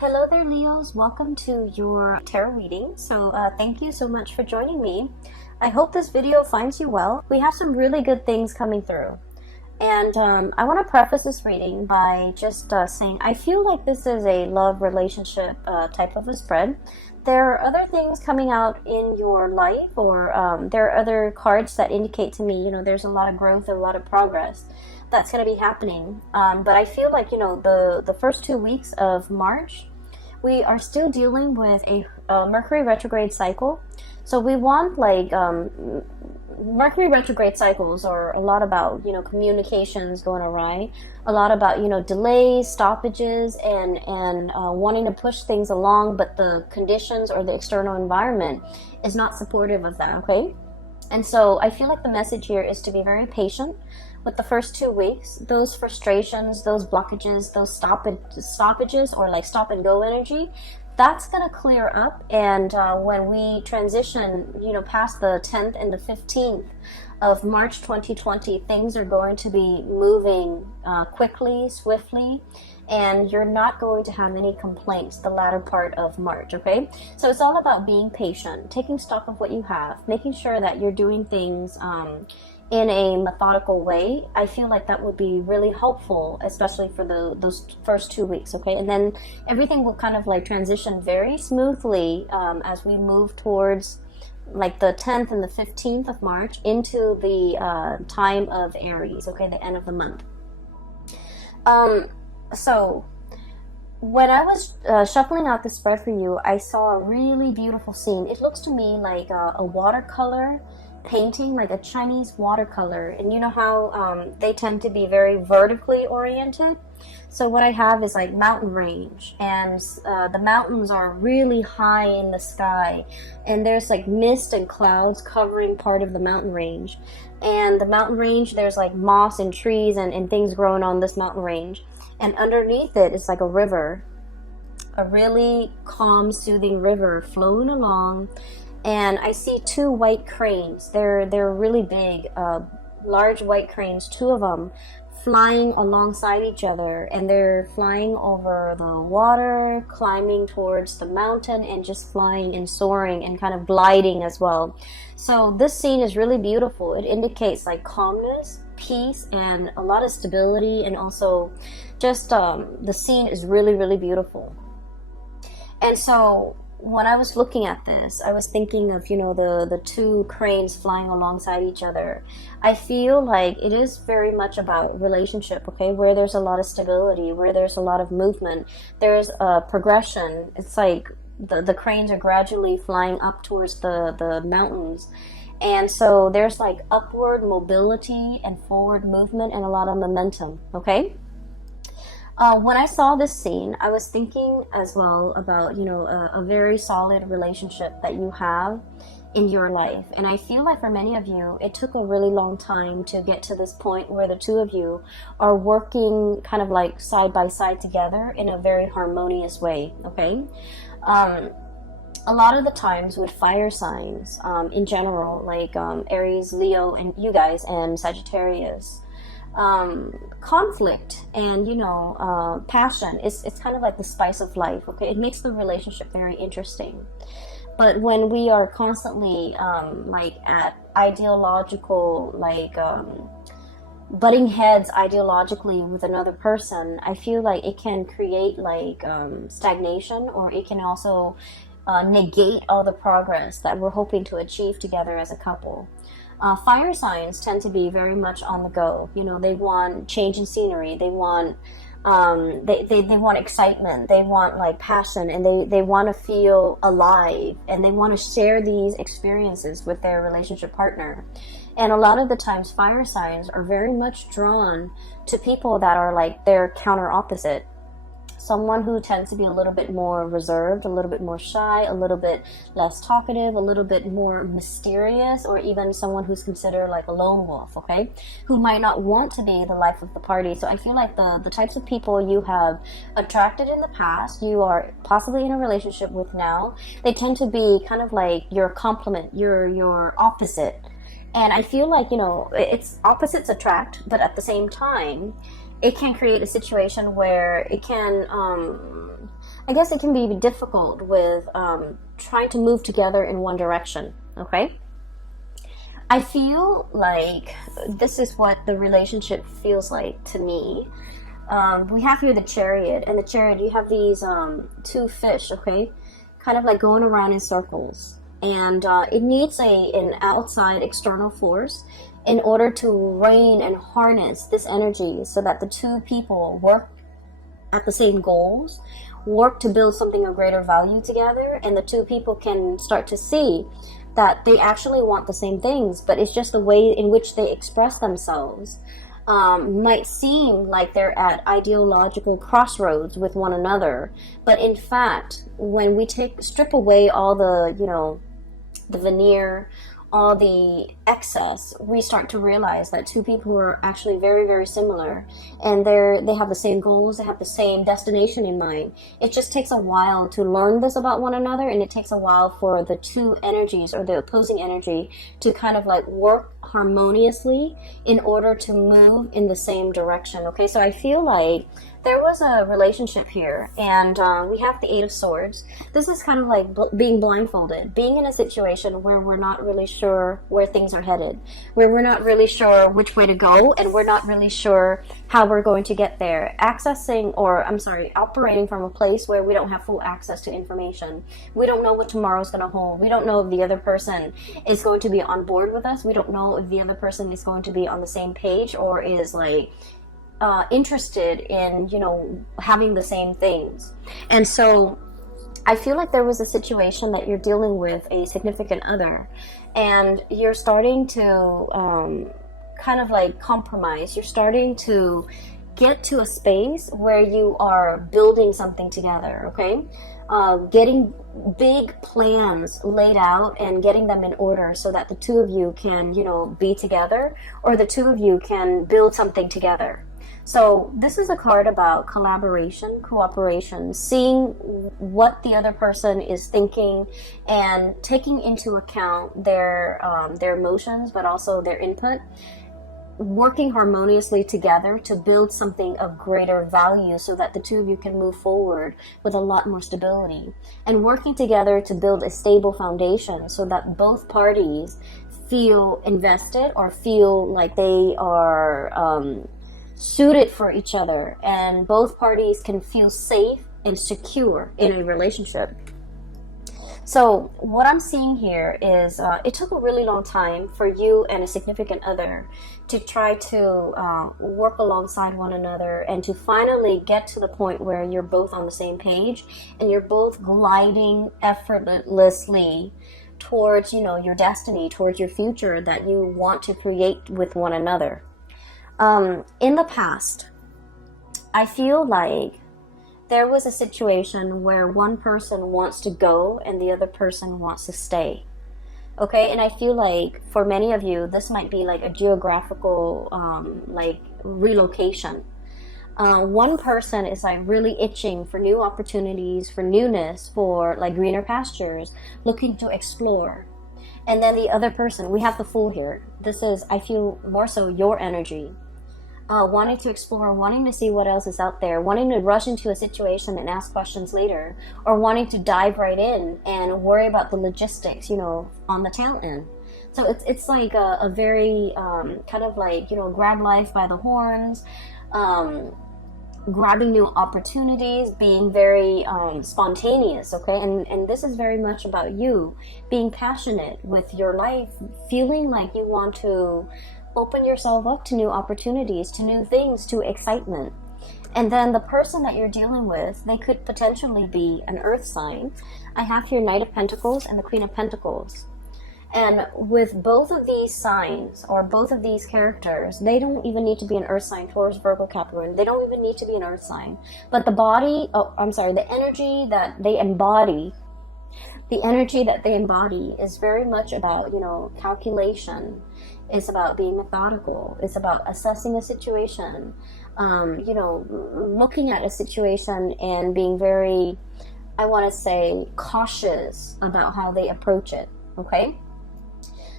Hello there, Leos. Welcome to your tarot reading. Thank you so much for joining me. I hope this video finds you well. We have some really good things coming through. And I want to preface this reading by just saying I feel like this is a love relationship type of a spread. There are other things coming out in your life, or there are other cards that indicate to me, there's a lot of growth, a lot of progress that's going to be happening. But I feel like, the first 2 weeks of March, we are still dealing with a Mercury retrograde cycle. So we want Mercury retrograde cycles are a lot about, communications going awry, a lot about, delays, stoppages, and wanting to push things along, but the conditions or the external environment is not supportive of that, okay? And so I feel like the message here is to be very patient with the first 2 weeks. Those frustrations, those blockages, those stoppages, or like stop and go energy, that's going to clear up. And when we transition, past the 10th and the 15th of March 2020, things are going to be moving quickly, swiftly, and you're not going to have any complaints the latter part of March, okay? So it's all about being patient, taking stock of what you have, making sure that you're doing things in a methodical way. I feel like that would be really helpful, especially for those first 2 weeks, okay? And then everything will kind of like transition very smoothly as we move towards like the 10th and the 15th of March into the time of Aries, okay, the end of the month. So when I was shuffling out the spread for you, I saw a really beautiful scene. It looks to me like a watercolor painting, like a Chinese watercolor, and you know how they tend to be very vertically oriented. So what I have is like mountain range, and the mountains are really high in the sky, and there's like mist and clouds covering part of the mountain range. And the mountain range, there's like moss and trees and things growing on this mountain range, and underneath it is like a river, a really calm, soothing river flowing along. And I see two white cranes. They're really big, large white cranes, two of them flying alongside each other, and they're flying over the water, climbing towards the mountain, and just flying and soaring and kind of gliding as well. So this scene is really beautiful. It indicates like calmness, peace, and a lot of stability, and also just the scene is really, really beautiful. And so when I was looking at this, I was thinking of, the two cranes flying alongside each other. I feel like it is very much about relationship, okay, where there's a lot of stability, where there's a lot of movement, there's a progression. It's like the cranes are gradually flying up towards the mountains. And so there's like upward mobility and forward movement and a lot of momentum, okay? When I saw this scene, I was thinking as well about, a very solid relationship that you have in your life. And I feel like for many of you, it took a really long time to get to this point where the two of you are working kind of like side by side together in a very harmonious way, okay? A lot of the times with fire signs in general, like Aries, Leo, and you guys, and Sagittarius, conflict and passion it's kind of like the spice of life, okay? It makes the relationship very interesting. But when we are constantly like at ideological butting heads ideologically with another person, I feel like it can create like stagnation, or it can also negate all the progress that we're hoping to achieve together as a couple. Fire signs tend to be very much on the go. They want change in scenery. They want they want excitement. They want like passion, and they want to feel alive, and they want to share these experiences with their relationship partner. And a lot of the times, fire signs are very much drawn to people that are like their counter opposite. Someone who tends to be a little bit more reserved, a little bit more shy, a little bit less talkative, a little bit more mysterious, or even someone who's considered like a lone wolf, okay? Who might not want to be the life of the party. So I feel like the types of people you have attracted in the past, you are possibly in a relationship with now, they tend to be kind of like your complement, your opposite. And I feel like, it's opposites attract, but at the same time, it can create a situation where it can, I guess it can be difficult with trying to move together in one direction, okay? I feel like this is what the relationship feels like to me. We have here the chariot, and the chariot, you have these two fish, okay? Kind of like going around in circles. And it needs an outside external force in order to rein and harness this energy so that the two people work at the same goals, work to build something of greater value together, and the two people can start to see that they actually want the same things, but it's just the way in which they express themselves might seem like they're at ideological crossroads with one another. But in fact, when we strip away all the, the veneer, all the excess, we start to realize that two people who are actually very, very similar, and they have the same goals, they have the same destination in mind. It just takes a while to learn this about one another, and it takes a while for the two energies or the opposing energy to kind of like work harmoniously in order to move in the same direction. Okay, so I feel like there was a relationship here, and we have the Eight of Swords. This is kind of like being blindfolded, being in a situation where we're not really sure where things are headed, where we're not really sure which way to go, and we're not really sure how we're going to get there. Operating from a place where we don't have full access to information. We don't know what tomorrow's going to hold. We don't know if the other person is going to be on board with us. We don't know if the other person is going to be on the same page or is like interested in, having the same things. And so I feel like there was a situation that you're dealing with a significant other, and you're starting to kind of like compromise. You're starting to get to a space where you are building something together, okay? Getting big plans laid out and getting them in order so that the two of you can, be together, or the two of you can build something together. So this is a card about collaboration, cooperation, seeing what the other person is thinking and taking into account their emotions, but also their input, working harmoniously together to build something of greater value so that the two of you can move forward with a lot more stability, and working together to build a stable foundation so that both parties feel invested or feel like they are suited for each other, and both parties can feel safe and secure in a relationship. So what I'm seeing here is it took a really long time for you and a significant other to try to work alongside one another and to finally get to the point where you're both on the same page and you're both gliding effortlessly towards, your destiny, towards your future that you want to create with one another. In the past, I feel like there was a situation where one person wants to go and the other person wants to stay. Okay, and I feel like for many of you, this might be like a geographical relocation. One person is like really itching for new opportunities, for newness, for like greener pastures, looking to explore. And then the other person, we have the Fool here. This is, I feel, more so your energy. Wanting to explore, wanting to see what else is out there, wanting to rush into a situation and ask questions later, or wanting to dive right in and worry about the logistics, on the tail end. So it's like a very kind of like, grab life by the horns, grabbing new opportunities, being very spontaneous, okay? And this is very much about you being passionate with your life, feeling like you want to open yourself up to new opportunities, to new things, to excitement. And then the person that you're dealing with, they could potentially be an earth sign. I have here Knight of Pentacles and the Queen of Pentacles. And with both of these signs, or both of these characters, they don't even need to be an earth sign, Taurus, Virgo, Capricorn. They don't even need to be an earth sign. But the energy that they embody, is very much about, calculation. It's about being methodical. It's about assessing a situation, looking at a situation and being very, I want to say, cautious about how they approach it, okay?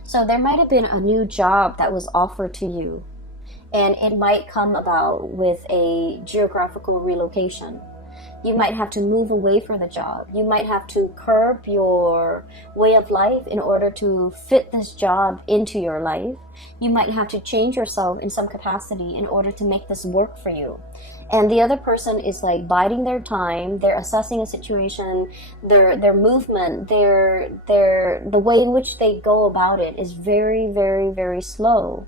So there might have been a new job that was offered to you, And it might come about with a geographical relocation. You might have to move away from the job. You might have to curb your way of life in order to fit this job into your life. You might have to change yourself in some capacity in order to make this work for you. And the other person is like biding their time. They're assessing a situation. Their movement, the way in which they go about it is very, very, very slow.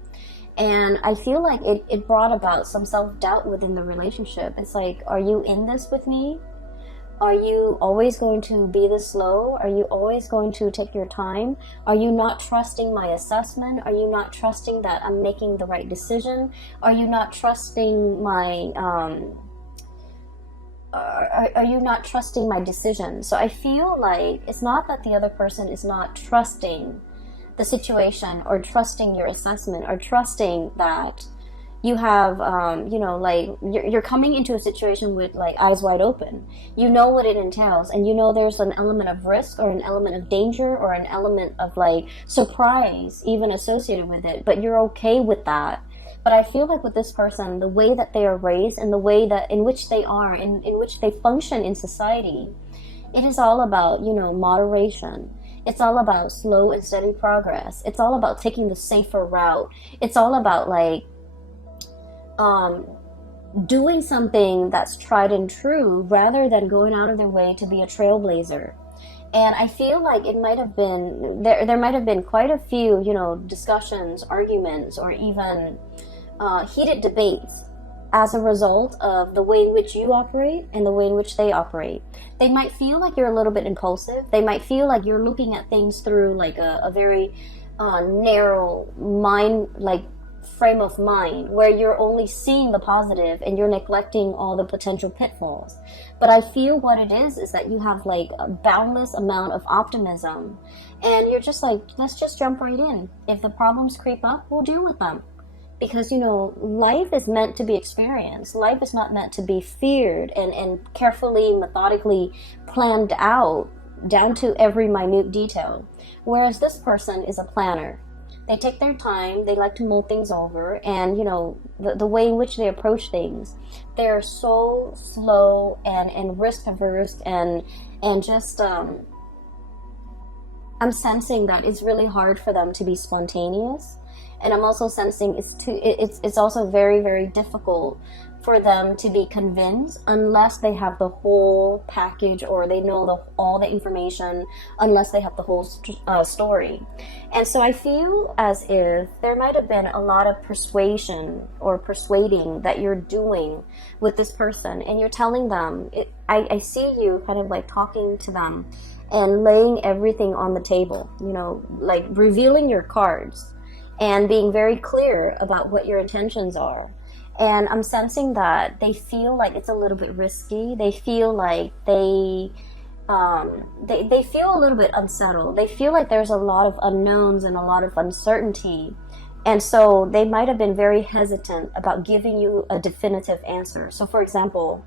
And I feel like it brought about some self-doubt within the relationship. It's like, are you in this with me? Are you always going to be this slow? Are you always going to take your time? Are you not trusting my assessment? Are you not trusting that I'm making the right decision? Are you not trusting my are you not trusting my decision? So I feel like it's not that the other person is not trusting the situation or trusting your assessment or trusting that you have like you're coming into a situation with like eyes wide open. You know what it entails, and you know there's an element of risk or an element of danger or an element of like surprise even associated with it, but you're okay with that. But I feel like with this person, the way that they are raised and the way that in which they are, in which they function in society, it is all about moderation. It's all about slow and steady progress. It's all about taking the safer route. It's all about like doing something that's tried and true rather than going out of their way to be a trailblazer. And I feel like it might have been there might have been quite a few discussions, arguments, or even heated debates as a result of the way in which you operate and the way in which they operate. They might feel like you're a little bit impulsive. They might feel like you're looking at things through like a very narrow mind, like frame of mind, where you're only seeing the positive and you're neglecting all the potential pitfalls. But I feel what it is that you have like a boundless amount of optimism, and you're just like, let's just jump right in. If the problems creep up, we'll deal with them. Because, life is meant to be experienced. Life is not meant to be feared and carefully, methodically planned out down to every minute detail. Whereas this person is a planner. They take their time, they like to mull things over, and, the way in which they approach things, they're so slow and risk averse and just, I'm sensing that it's really hard for them to be spontaneous. And I'm also sensing it's also very, very difficult for them to be convinced unless they have the whole package or they know all the information, unless they have the whole story. And so I feel as if there might have been a lot of persuasion or persuading that you're doing with this person, and you're telling them, I see you kind of like talking to them and laying everything on the table, like revealing your cards and being very clear about what your intentions are. And I'm sensing that they feel like it's a little bit risky. They feel like they feel a little bit unsettled. They feel like there's a lot of unknowns and a lot of uncertainty. And so they might have been very hesitant about giving you a definitive answer. So for example,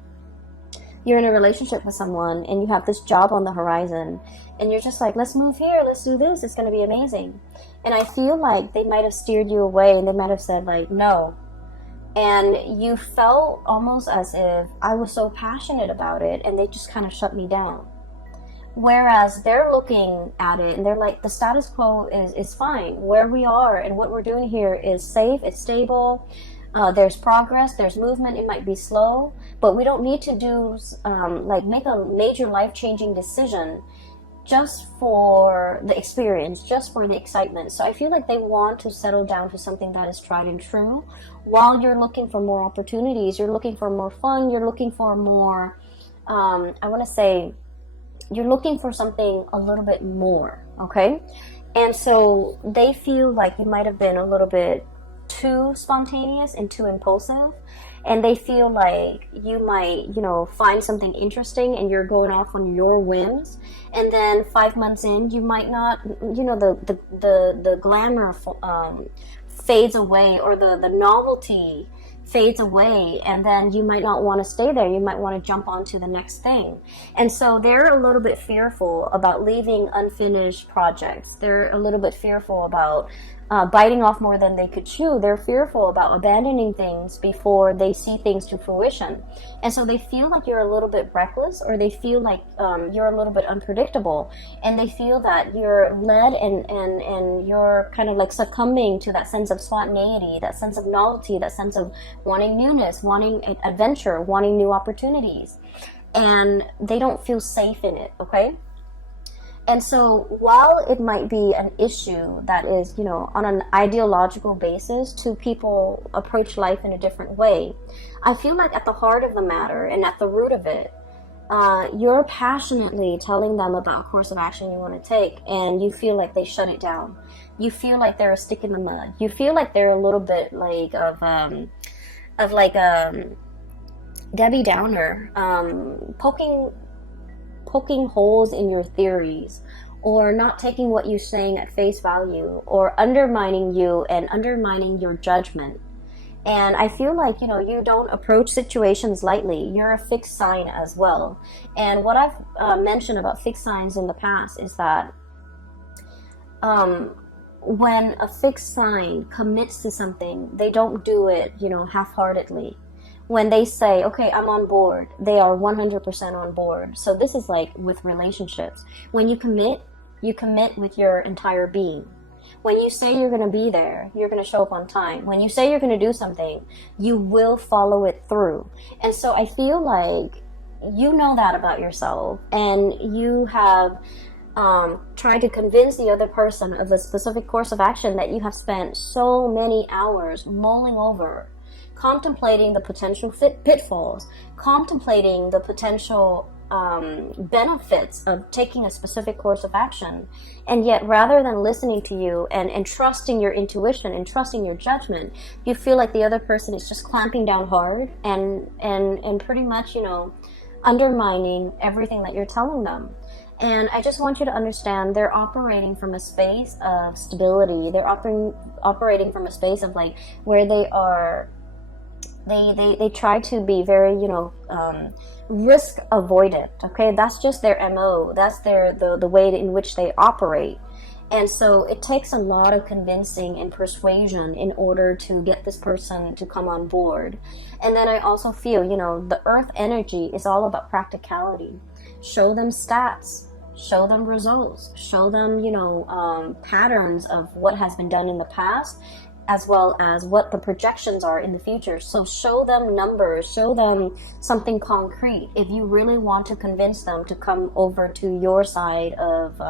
you're in a relationship with someone and you have this job on the horizon and you're just like, let's move here, let's do this, it's going to be amazing. And I feel like they might have steered you away and they might have said like, no. And you felt almost as if I was so passionate about it and they just kind of shut me down. Whereas they're looking at it and they're like, the status quo is fine. Where we are and what we're doing here is safe, it's stable. There's progress, there's movement. It might be slow, but we don't need to do make a major life-changing decision just for the experience, just for the excitement. So I feel like they want to settle down to something that is tried and true, while you're looking for more opportunities, you're looking for more fun, you're looking for more, you're looking for something a little bit more, okay? And so they feel like you might have been a little bit too spontaneous and too impulsive, and they feel like you might find something interesting and you're going off on your whims, and then 5 months in you might not, the glamour fades away, or the novelty fades away, and then you might not want to stay there. You might want to jump on to the next thing. And so they're a little bit fearful about leaving unfinished projects. They're a little bit fearful about biting off more than they could chew. They're fearful about abandoning things before they see things to fruition. And so they feel like you're a little bit reckless, or they feel like you're a little bit unpredictable. And they feel that you're led and you're kind of like succumbing to that sense of spontaneity, that sense of novelty, that sense of wanting newness, wanting adventure, wanting new opportunities. And they don't feel safe in it, okay? And so while it might be an issue that is, on an ideological basis, two people approach life in a different way, I feel like at the heart of the matter and at the root of it, you're passionately telling them about a course of action you want to take, and you feel like they shut it down. You feel like they're a stick in the mud. You feel like they're a little bit like Debbie Downer, poking holes in your theories, or not taking what you're saying at face value, or undermining you and undermining your judgment. And I feel like, you don't approach situations lightly. You're a fixed sign as well. And what I've mentioned about fixed signs in the past is that when a fixed sign commits to something, they don't do it, half-heartedly. When they say, okay, I'm on board, they are 100% on board. So this is like with relationships. When you commit with your entire being. When you say you're going to be there, you're going to show up on time. When you say you're going to do something, you will follow it through. And so I feel like you know that about yourself, and you have tried to convince the other person of a specific course of action that you have spent so many hours mulling over, contemplating the potential pitfalls, contemplating the potential benefits of taking a specific course of action. And yet, rather than listening to you and trusting your intuition and trusting your judgment, you feel like the other person is just clamping down hard and pretty much, undermining everything that you're telling them. And I just want you to understand, they're operating from a space of stability. They're operating from a space of like where they are. They try to be very, risk avoidant. Okay, that's just their MO. That's the way in which they operate. And so it takes a lot of convincing and persuasion in order to get this person to come on board. And then I also feel, the earth energy is all about practicality. Show them stats, show them results, show them, patterns of what has been done in the past, as well as what the projections are in the future. So show them numbers, show them something concrete if you really want to convince them to come over to your side of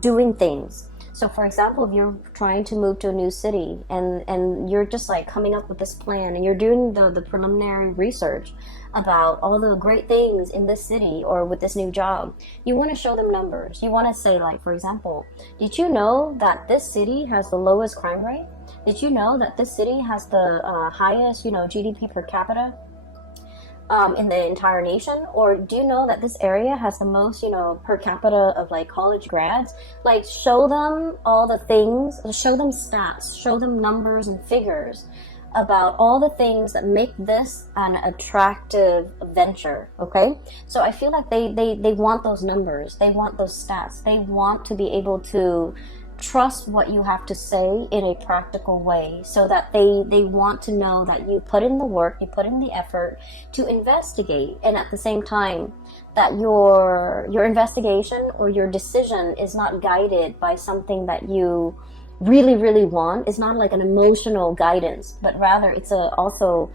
doing things. So for example, if you're trying to move to a new city and you're just like coming up with this plan and you're doing the preliminary research about all the great things in this city or with this new job, you want to show them numbers. You want to say, like, for example, did you know that this city has the lowest crime rate? Did you know that this city has the highest, GDP per capita in the entire nation? Or do you know that this area has the most, per capita of like college grads? Like, show them all the things, show them stats, show them numbers and figures about all the things that make this an attractive venture, okay? So I feel like they want those numbers, they want those stats, they want to be able to trust what you have to say in a practical way, so that they want to know that you put in the work, you put in the effort to investigate, and at the same time that your investigation or your decision is not guided by something that you really want. It's not like an emotional guidance, but rather it's also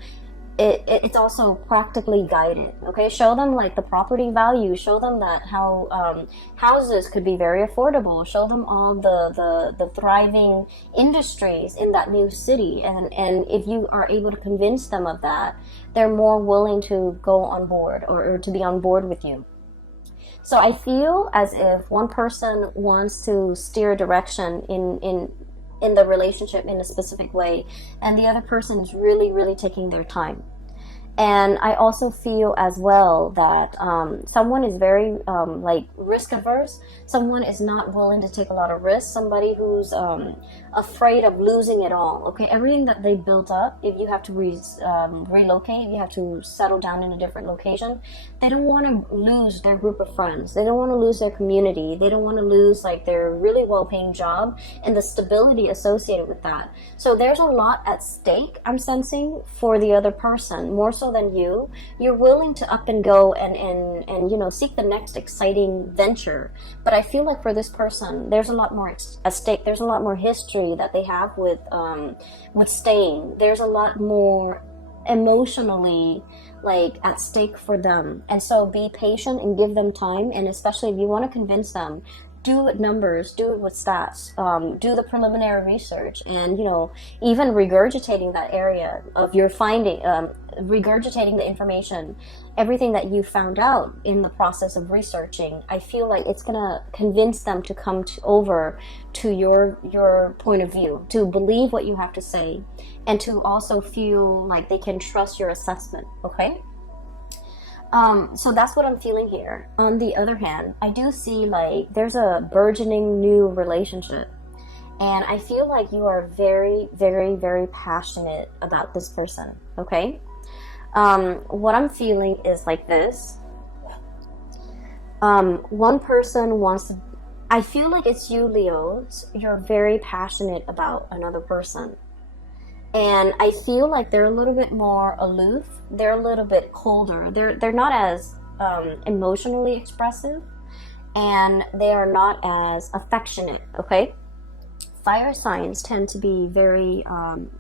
practically guided. Okay, show them like the property value, show them that how houses could be very affordable, show them all the thriving industries in that new city, and if you are able to convince them of that, they're more willing to go on board or to be on board with you. So I feel as if one person wants to steer direction in the relationship in a specific way, and the other person is really taking their time. And I also feel as well that someone is very like risk averse. Someone is not willing to take a lot of risks. Somebody who's afraid of losing it all. Okay, everything that they built up, if you have to relocate, you have to settle down in a different location, they don't want to lose their group of friends. They don't want to lose their community. They don't want to lose like their really well-paying job and the stability associated with that. So there's a lot at stake, I'm sensing, for the other person, more so than you. You're willing to up and go and you know, seek the next exciting venture. But I feel like for this person, there's a lot more at stake. There's a lot more history that they have with staying. There's a lot more emotionally like at stake for them. And so be patient and give them time. And especially if you want to convince them, do it with numbers, do it with stats, do the preliminary research, and, you know, even regurgitating that area of your finding, regurgitating the information, everything that you found out in the process of researching. I feel like it's gonna convince them to come over to your point of view, to believe what you have to say, and to also feel like they can trust your assessment. Okay. So that's what I'm feeling here. On the other hand, I do see like there's a burgeoning new relationship, and I feel like you are very, very, very passionate about this person. Okay. What I'm feeling is like this. One person wants to, I feel like it's you, Leos. You're very passionate about another person. And I feel like they're a little bit more aloof. They're a little bit colder. They're not as emotionally expressive, and they are not as affectionate. Okay, fire signs tend to be very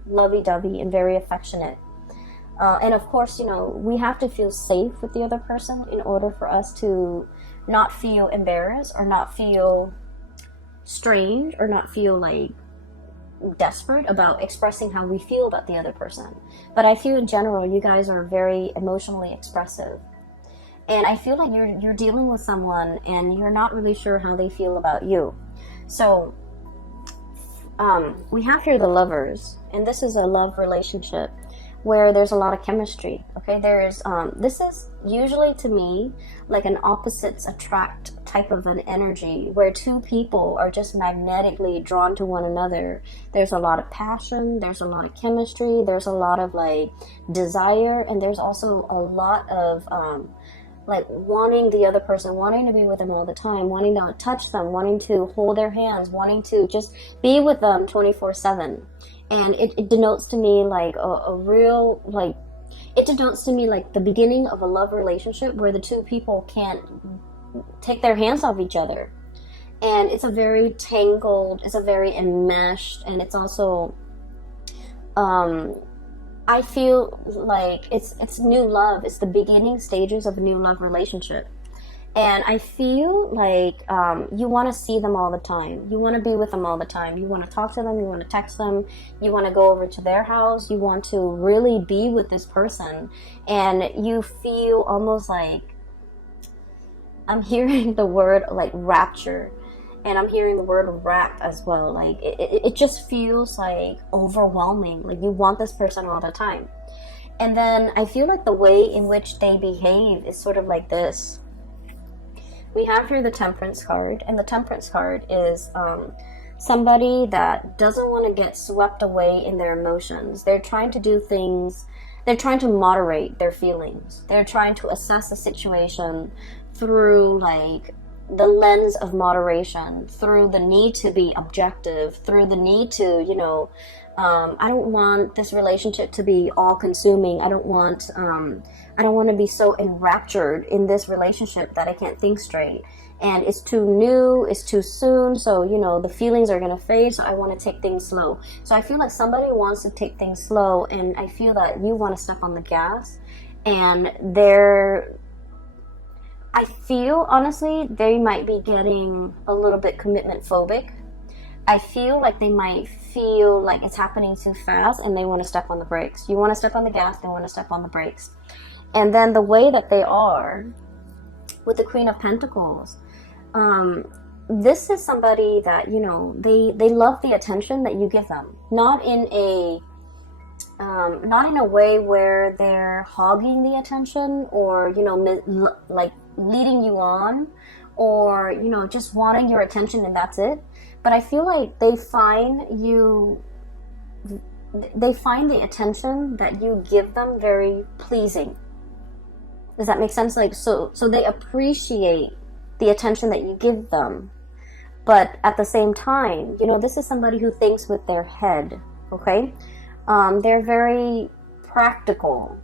lovey-dovey and very affectionate. And of course, you know, we have to feel safe with the other person in order for us to not feel embarrassed or not feel strange or not feel like desperate about expressing how we feel about the other person. But I feel in general you guys are very emotionally expressive, and I feel like you're dealing with someone and you're not really sure how they feel about you. So we have here the Lovers, and this is a love relationship where there's a lot of chemistry. Okay, there's this is usually to me like an opposites attract type of an energy where two people are just magnetically drawn to one another. There's a lot of passion, there's a lot of chemistry, there's a lot of like desire, and there's also a lot of like wanting the other person, wanting to be with them all the time, wanting to touch them, wanting to hold their hands, wanting to just be with them 24/7. And it denotes to me like a real, like, it denotes to me like the beginning of a love relationship where the two people can't take their hands off each other. And it's a very tangled, it's a very enmeshed, and it's also, I feel like it's new love. It's the beginning stages of a new love relationship. And I feel like you want to see them all the time. You want to be with them all the time. You want to talk to them. You want to text them. You want to go over to their house. You want to really be with this person. And you feel almost like, I'm hearing the word like rapture. And I'm hearing the word wrap as well. Like it just feels like overwhelming. Like you want this person all the time. And then I feel like the way in which they behave is sort of like this. We have here the Temperance card, and the Temperance card is somebody that doesn't want to get swept away in their emotions. They're trying to do things, they're trying to moderate their feelings. They're trying to assess the situation through like the lens of moderation, through the need to be objective, through the need to, you know, I don't want this relationship to be all consuming. I don't want to be so enraptured in this relationship that I can't think straight. And it's too new, it's too soon, so, you know, the feelings are going to fade, so I want to take things slow. So I feel like somebody wants to take things slow, and I feel that you want to step on the gas. And I feel, honestly, they might be getting a little bit commitment phobic. I feel like they might feel like it's happening too fast and they want to step on the brakes. You want to step on the gas, they want to step on the brakes. And then the way that they are with the Queen of Pentacles, this is somebody that, you know, they love the attention that you give them. Not in a not in a way where they're hogging the attention, or like leading you on, or just wanting your attention and that's it. But I feel like they find the attention that you give them very pleasing. Does that make sense? Like, so they appreciate the attention that you give them, but at the same time, this is somebody who thinks with their head. Okay. They're very practical.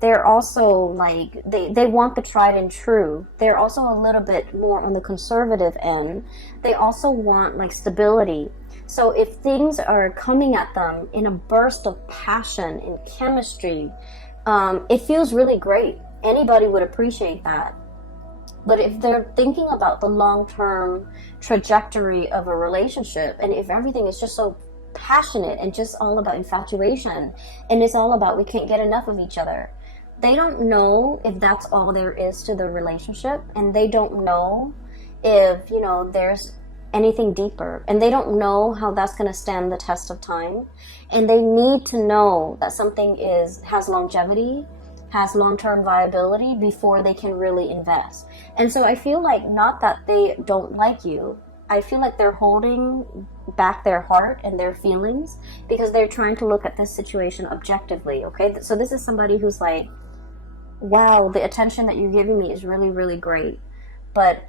They're also like, they want the tried and true. They're also a little bit more on the conservative end. They also want like stability. So if things are coming at them in a burst of passion and chemistry, it feels really great. Anybody would appreciate that. But if they're thinking about the long-term trajectory of a relationship, and if everything is just so passionate and just all about infatuation, and it's all about we can't get enough of each other, they don't know if that's all there is to the relationship, and they don't know if there's anything deeper, and they don't know how that's going to stand the test of time. And they need to know that something has longevity, has long-term viability before they can really invest. And so I feel like, not that they don't like you, I feel like they're holding back their heart and their feelings because they're trying to look at this situation objectively. Okay, so this is somebody who's like, wow, the attention that you're giving me is really, really great, but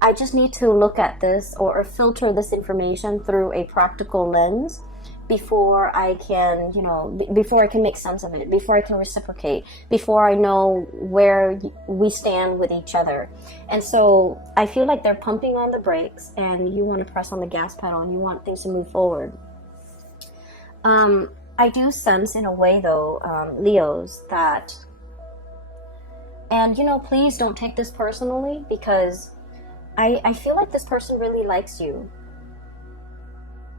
I just need to look at this or filter this information through a practical lens before I can, before I can make sense of it, before I can reciprocate, before I know where we stand with each other. And so I feel like they're pumping on the brakes, and you want to press on the gas pedal, and you want things to move forward. I do sense in a way, though, Leos, that, and please don't take this personally, because I feel like this person really likes you.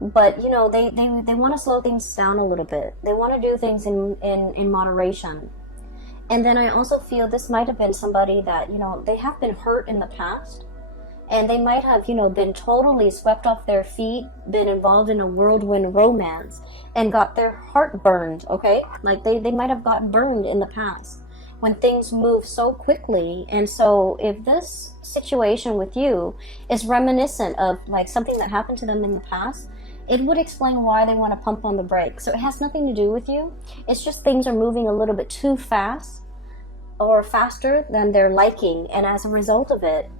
But they want to slow things down a little bit. They want to do things in moderation. And then I also feel this might have been somebody that they have been hurt in the past, and they might have been totally swept off their feet, been involved in a whirlwind romance, and got their heart burned. Okay, like they might have gotten burned in the past when things move so quickly. And so if this situation with you is reminiscent of like something that happened to them in the past, it would explain why they want to pump on the brakes. So it has nothing to do with you. It's just things are moving a little bit too fast, or faster than they're liking. And as a result of it,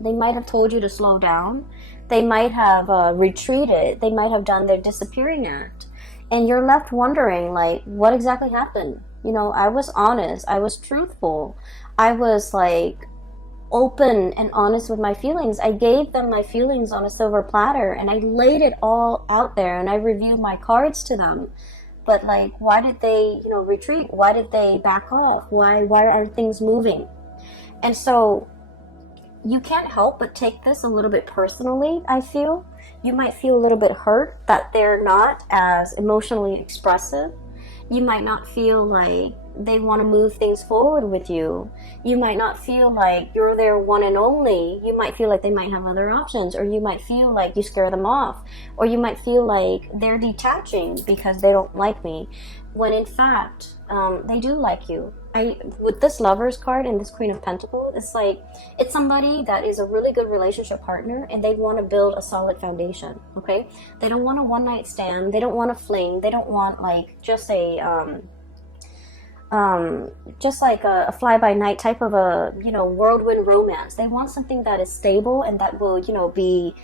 they might have told you to slow down. They might have retreated. They might have done their disappearing act. And you're left wondering, like, what exactly happened? I was honest. I was truthful. I was like open and honest with my feelings. I gave them my feelings on a silver platter, and I laid it all out there, and I reviewed my cards to them. But like, why did they retreat? Why did they back off? Why aren't things moving? And so you can't help but take this a little bit personally. I feel you might feel a little bit hurt that they're not as emotionally expressive. You might not feel like they want to move things forward with you. You might not feel like you're their one and only. You might feel like they might have other options, or you might feel like you scare them off, or you might feel like they're detaching because they don't like me, when in fact they do like you. With this Lovers card and this Queen of Pentacles, it's like it's somebody that is a really good relationship partner, and they want to build a solid foundation. Okay, they don't want a one-night stand. They don't want a fling. They don't want like just a fly-by-night type of a whirlwind romance. They want something that is stable and that will be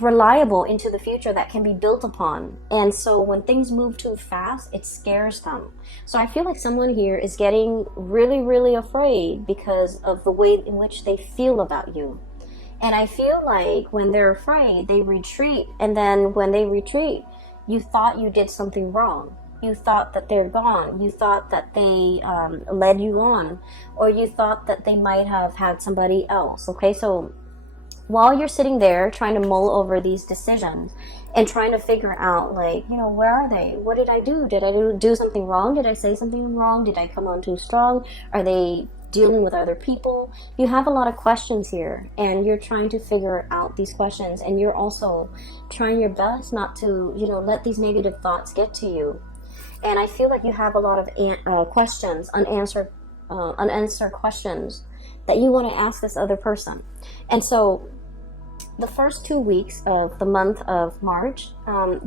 reliable into the future, that can be built upon. And so when things move too fast, it scares them. So I feel like someone here is getting really, really afraid because of the way in which they feel about you. And I feel like when they're afraid, they retreat. And then when they retreat, you thought you did something wrong. You thought that they're gone. You thought that they led you on, or you thought that they might have had somebody else. Okay, so while you're sitting there trying to mull over these decisions and trying to figure out, like, where are they? What did I do? Did I do something wrong? Did I say something wrong? Did I come on too strong? Are they dealing with other people? You have a lot of questions here, and you're trying to figure out these questions, and you're also trying your best not to, let these negative thoughts get to you. And I feel like you have a lot of questions, unanswered questions that you want to ask this other person. And so the first 2 weeks of the month of March,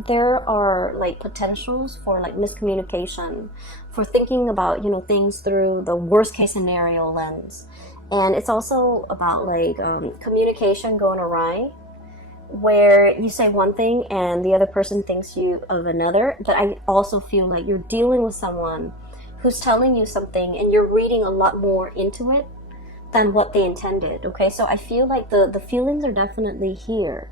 there are like potentials for like miscommunication, for thinking about, you know, things through the worst case scenario lens. And it's also about like communication going awry, where you say one thing and the other person thinks you of another. But I also feel like you're dealing with someone who's telling you something and you're reading a lot more into it than what they intended. Okay, so I feel like the feelings are definitely here.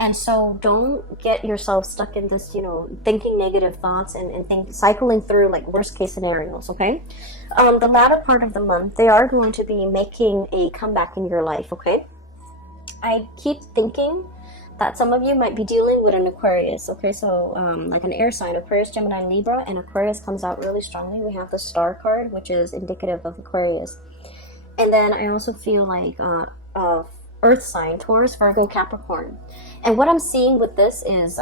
And so don't get yourself stuck in this, you know, thinking negative thoughts and cycling through like worst case scenarios. Okay, the latter part of the month, they are going to be making a comeback in your life. Okay, I keep thinking that some of you might be dealing with an Aquarius. Okay, so like an air sign, Aquarius, Gemini, Libra, and Aquarius comes out really strongly. We have the star card, which is indicative of Aquarius. And then I also feel like earth sign, Taurus, Virgo, Capricorn. And what I'm seeing with this is,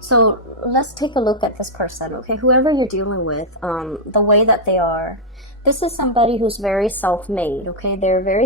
so let's take a look at this person, okay? Whoever you're dealing with, the way that they are, this is somebody who's very self-made, okay? They're very